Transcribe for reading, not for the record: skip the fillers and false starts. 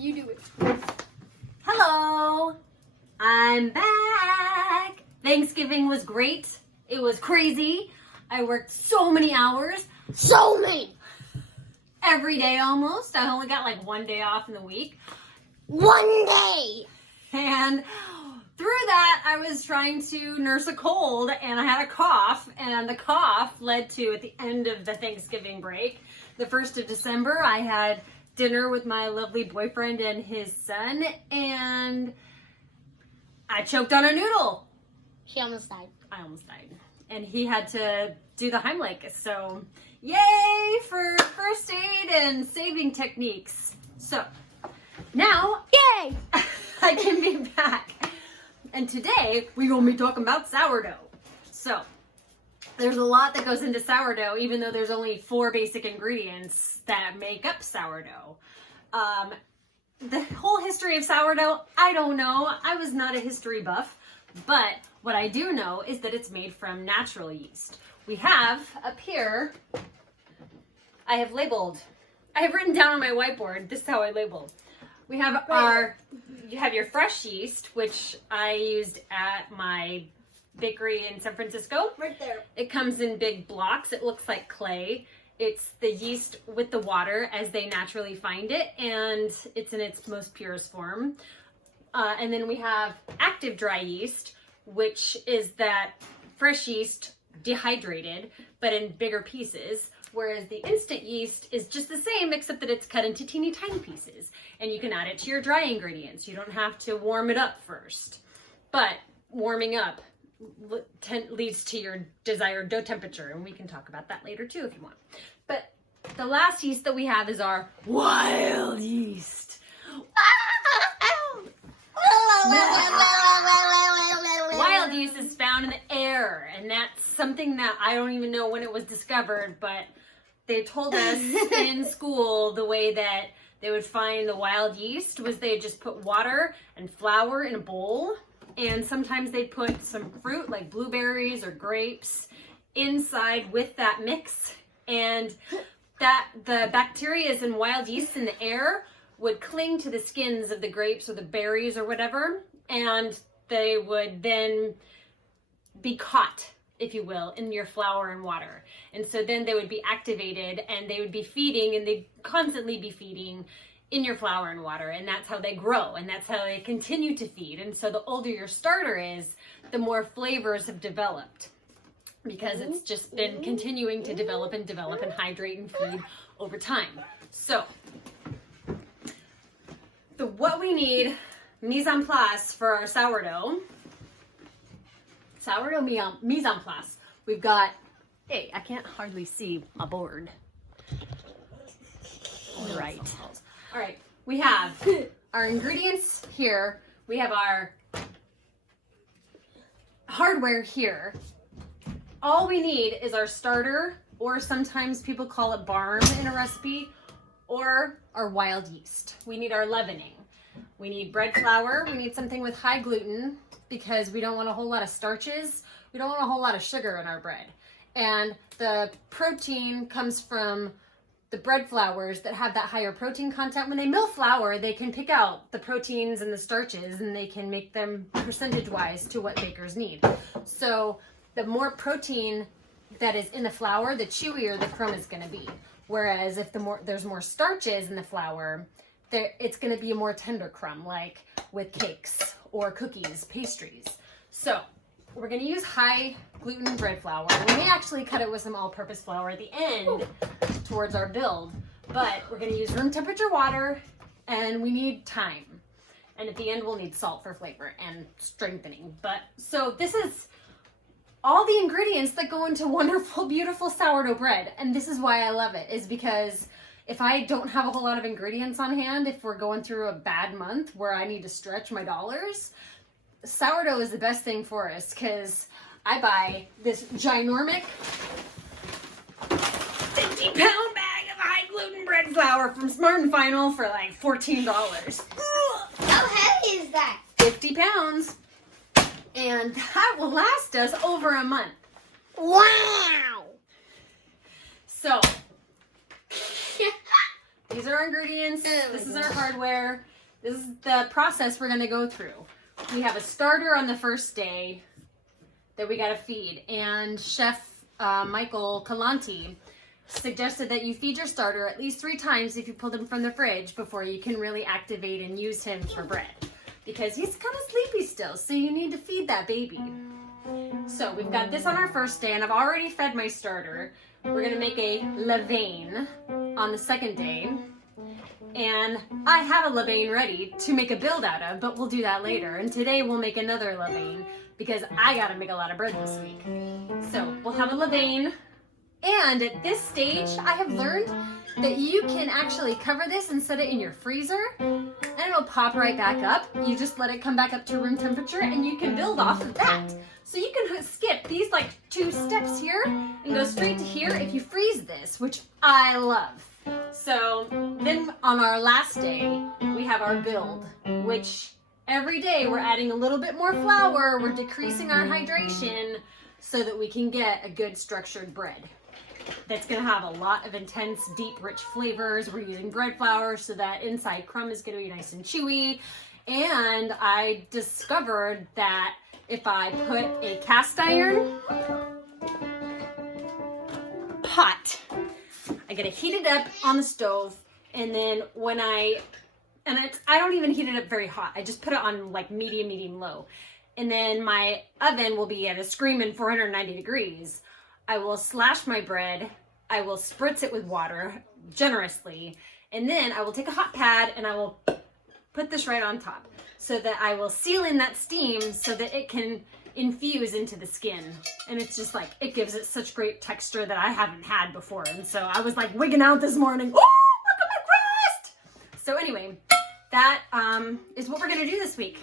You do it. Hello, I'm back. Thanksgiving was great. It was crazy. I worked so many hours. So many. Every day almost. I only got like one day off in the week. One day. And through that, I was trying to nurse a cold and I had a cough. And the cough led to, at the end of the Thanksgiving break, the 1st of December, I had dinner with my lovely boyfriend and his son. And I choked on a noodle. She almost died. I almost died. And he had to do the Heimlich. So, yay for first aid and saving techniques. So, now, Yay! I can be back. And today, we're going to be talking about sourdough. So, there's a lot that goes into sourdough, even though there's only 4 basic ingredients that make up sourdough. The whole history of sourdough, I don't know. I was not a history buff. But what I do know is that it's made from natural yeast. We have up here, I have written down on my whiteboard, this is how I labeled. We have you have your fresh yeast, which I used at my bakery in San Francisco. Right there. It comes in big blocks. It looks like clay. It's the yeast with the water as they naturally find it, and it's in its most purest form. And then we have active dry yeast, which is that fresh yeast dehydrated, but in bigger pieces. Whereas the instant yeast is just the same, except that it's cut into teeny tiny pieces. And you can add it to your dry ingredients. You don't have to warm it up first. But warming up leads to your desired dough temperature. And we can talk about that later too if you want. But the last yeast that we have is our wild yeast. Wild yeast is found in the air, and that's something that I don't even know when it was discovered, but they told us in school the way that they would find the wild yeast was they just put water and flour in a bowl, and sometimes they'd put some fruit like blueberries or grapes inside with that mix, and that the bacteria in wild yeast in the air would cling to the skins of the grapes or the berries or whatever, and they would then be caught, if you will, in your flour and water. And so then they would be activated and they would be feeding, and they'd constantly be feeding in your flour and water. And that's how they grow, and that's how they continue to feed. And so the older your starter is, the more flavors have developed, because it's just been continuing to develop and hydrate and feed over time. So, what we need, mise en place for our sourdough mise en place. We've got, hey, I can't hardly see a board. All right, we have our ingredients here. We have our hardware here. All we need is our starter, or sometimes people call it barm in a recipe, or our wild yeast. We need our leavening. We need bread flour. We need something with high gluten because we don't want a whole lot of starches. We don't want a whole lot of sugar in our bread. And the protein comes from the bread flours that have that higher protein content. When they mill flour, they can pick out the proteins and the starches, and they can make them percentage-wise to what bakers need. So the more protein that is in the flour, the chewier the crumb is going to be. Whereas if there's more starches in the flour, it's going to be a more tender crumb, like with cakes or cookies, pastries. So we're going to use high gluten bread flour. We may actually cut it with some all-purpose flour at the end towards our build, but we're going to use room temperature water, and we need thyme. And at the end, we'll need salt for flavor and strengthening. But so this is all the ingredients that go into wonderful, beautiful sourdough bread. And this is why I love it, is because if I don't have a whole lot of ingredients on hand, if we're going through a bad month where I need to stretch my dollars, sourdough is the best thing for us, because I buy this ginormic 50-pound bag of high gluten bread flour from Smart & Final for like $14. How heavy is that? 50 pounds. And that will last us over a month. Wow! So, these are our ingredients. This is our hardware. This is the process we're gonna go through. We have a starter on the first day that we gotta feed, and Chef Michael Calanti suggested that you feed your starter at least 3 times if you pull him from the fridge before you can really activate and use him for bread. Because he's kind of sleepy still, so you need to feed that baby. So we've got this on our first day, and I've already fed my starter. We're gonna make a levain on the second day. And I have a levain ready to make a build out of, but we'll do that later. And today we'll make another levain because I gotta make a lot of bread this week. So we'll have a levain. And at this stage, I have learned that you can actually cover this and set it in your freezer and it'll pop right back up. You just let it come back up to room temperature and you can build off of that. So you can skip these like 2 steps here and go straight to here if you freeze this, which I love. So then on our last day, we have our build, which every day we're adding a little bit more flour, we're decreasing our hydration so that we can get a good structured bread. That's gonna have a lot of intense, deep, rich flavors. We're using bread flour so that inside crumb is gonna be nice and chewy. And I discovered that if I put a cast iron pot, I gotta heat it up on the stove, and then I don't even heat it up very hot. I just put it on like medium, low. And then my oven will be at a screaming 490 degrees. I will slash my bread, I will spritz it with water generously, and then I will take a hot pad and I will put this right on top so that I will seal in that steam so that it can infuse into the skin. And it's just like, it gives it such great texture that I haven't had before. And so I was like wigging out this morning, oh, look at my crust! So anyway, that is what we're gonna do this week.